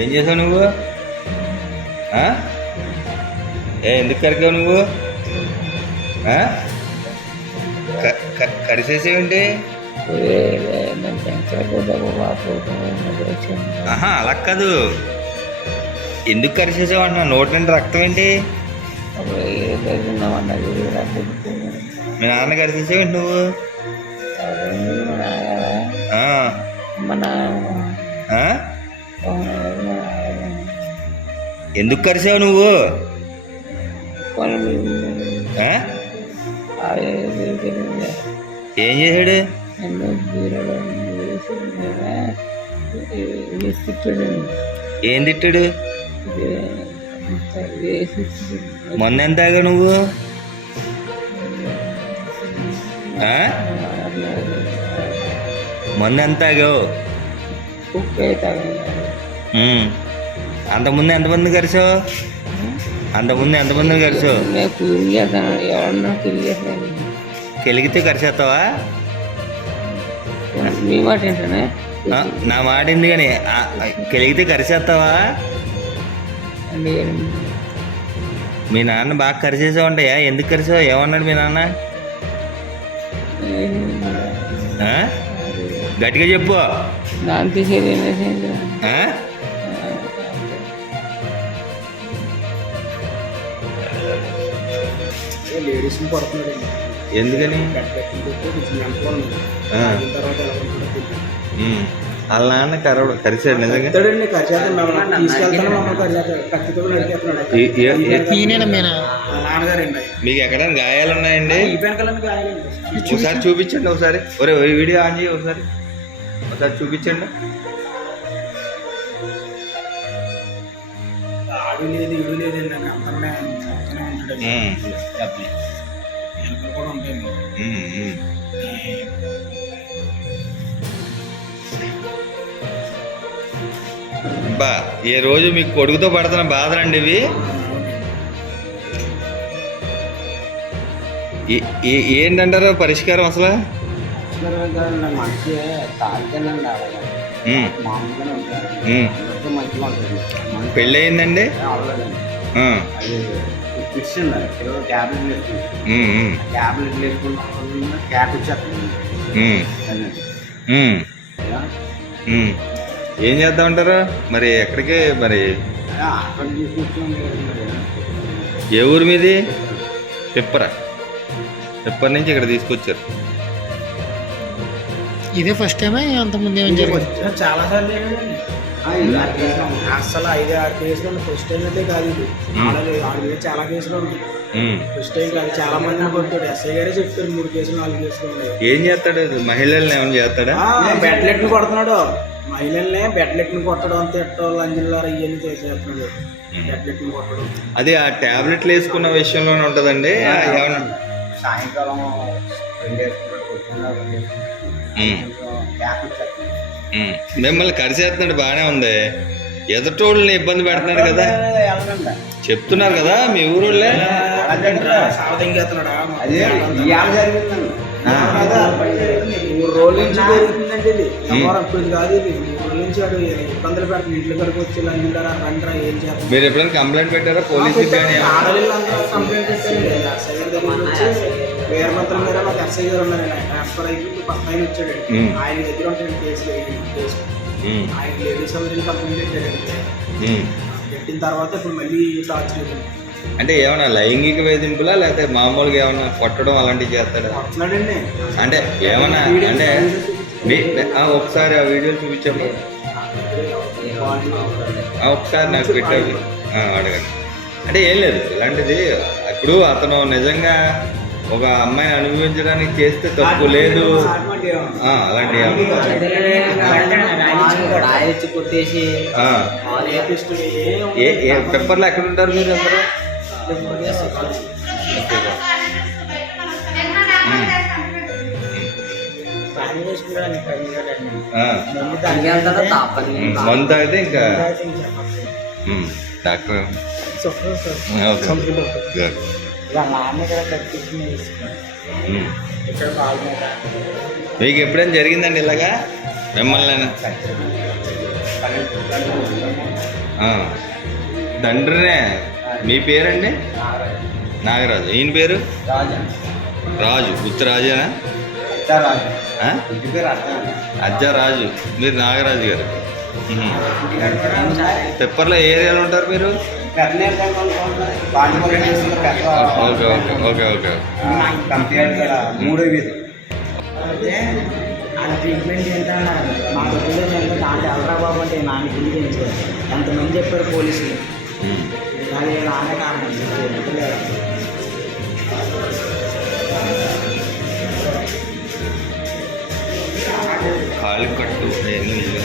ఏం చేసావు నువ్వు? ఏ ఎందుకు కరికావు నువ్వు? ఆ? క- క- కరిసేసేవేంటి? ఆహా అలా కాదు. ఎందుకు కరిసేసావు అంటున్నా? నోటి నుండి రక్తం ఏంటి? మీ నాన్న కరిసేసావేంటి నువ్వు? మన? ఎందుకు కరిసావు నువ్వు? ఏం చేశాడు? ఏం తిట్టాడు? మొన్న ఎంత నువ్వు? మొన్న ఎంత తాగావు. అంతకుముందు ఎంతమంది కలిసావు? అంతకుముందు ఎంతమందిని కలిసావు? కెలిగితే కరిసేస్తావా మీ మాట ఏంటనే నా మాట ఎందుకని ఆ, కెలిగితే కరిసేస్తావా అంటే మీ నాన్న బాగా కరిసేసావు ఉంటాయా ఎందుకు కరిసావు ఏమన్నాడు మీ నాన్న? గట్టిగా చెప్పు. ఈ- ఈయన మీనా మా నాన్నగారండి. ఆయన. మీకు ఎక్కడ గాయాలు ఉన్నాయండి? ఒకసారి చూపించండి ఒకసారి. ఒరే ఈ వీడియో ఆన్ చేయి ఒకసారి. ఒకసారి చూపించండి. ఆడు లేదు ఇడు లేదండి ఉంటాయి అంతనే కూడా ఉంటాయి బా ఏ రోజు మీకు కొడుకుతో పడుతున్న బాధలండి ఇవి ఏంటంటారు పరిష్కారం అసలు పెళ్ళి అయిందండి క్రిస్టియన్ ఇరవై ట్యాబ్లెట్ వేసుకుంటాం ట్యాబ్లెట్ వేసుకుంటాం క్యాట్ వచ్చేస్తుంది. ఏం చేద్దాం అంటారు మరి ఎక్కడికి? మరి ఏ ఊరు మీది? పిప్పర పిప్పర్ నుంచి ఇక్కడ తీసుకొచ్చారు. ఇదే ఫస్ట్ టైమే అంతకుముందు ఏమని జరిగింది? చాలా సార్లు అసలు ఐదు ఆరు కేసులు ఫస్ట్ టైం అయితే కాదు ఇది. ఆరు వేలు చాలా కేసులు ఉన్నాయి. ఫస్ట్ టైం కాదు. చాలా మందిని కొట్టాడు ఎస్ఐ గారే చెప్తారు మూడు కేసులు నాలుగు కేసులు ఉన్నాయి. ఏం చేస్తాడు మహిళల్ని ఏమైనా చేస్తాడా? బెడ్లెట్ని కొడుతున్నాడు. మహిళల్ని బెడ్లెట్ని కొట్టడం అంత ఎట్టడం లంజిల్లారు ఇవన్నీ చేసేస్తున్నాడు. బెడ్లెట్ని కొట్టడం. అది ఆ టాబ్లెట్లు వేసుకున్న విషయంలోనే ఉంటుందండి. సాయంకాలం. మిమ్మల్ని కరిసేస్తున్నాడు బాగానే ఉంది. ఎదటోళ్ళని ఇబ్బంది పెడుతున్నాడు కదా? చెప్తున్నారు కదా మీ ఊరోళ్ళే. మూడు రోజుల నుంచి జరుగుతుందండి ఇది. కాదు వాడు ఇబ్బందులు పెడుతుంది ఇంట్లో కడుపు వచ్చి లంచుంటారా రండిరా ఏం చేస్తారు మీరు ఎప్పుడైనా కంప్లైంట్ పెట్టారా? ఆడవాళ్ళు అందరూ కంప్లైంట్ పెట్టారండి ఎస్ఐ గారి దగ్గర వచ్చి వేరే మీద మాకు ఎస్ఐ గారు ఉన్నారండి ట్రాన్స్ఫర్ అయిపోయి కొత్త ఆయన వచ్చాడు. ఆయన దగ్గర కేసులు ఈ కేసు. ఆయన లేడీస్ కంప్లైంట్ పెట్టాడండి. పెట్టిన తర్వాత ఇప్పుడు మళ్ళీ అంటే ఏమన్నా లైంగిక వేధింపులా లేకపోతే మామూలుగా ఏమన్నా కొట్టడం అలాంటివి చేస్తాడా? అంటే ఏమన్నా అంటే ఒకసారి ఆ వీడియో చూపించండి. ఆ, ఒకసారి నాకు పెట్టాలి ఆ, అడగండి. అంటే ఏం లేదు ఇలాంటిది ఇప్పుడు అతను నిజంగా ఒక అమ్మాయిని అనుభవించడానికి చేస్తే తప్పు లేదు. ఆ, అలాంటి ఏ పేపర్లో ఎక్కడ ఉంటారు మీరు అందరూ? ఉమ్. ఇక్కడ కాళ్ళ మీద. మీకు ఎప్పుడైనా జరిగిందండి ఇలాగా? మిమ్మల్ని. తండ్రినే మీ పేరండి? నాగరాజు. ఈయన పేరు? రాజా. రాజు. గుత్తి రాజేనా? రాజు ఆ? ఇంటి పేరు అర్థం అజ్జా రాజు మీరు నాగరాజు గారు. పెప్పర్లో ఏ ఏరియాలో ఉంటారు మీరు? Okay okay okay okay. మూడో వీధి. ఆ ట్రీట్మెంట్ ఏంటన్నారు మా దగ్గర ఎంత నాటి అల్రాబాబు అంటే నాన్న చేయించారు ఎంతమంది చెప్పారు పోలీసులు. దాని నాన్న కారణం. ನಾಲ್ಕು ಕಟ್ಟು ಎಣ್ಣೆ ಇಲ್ಲ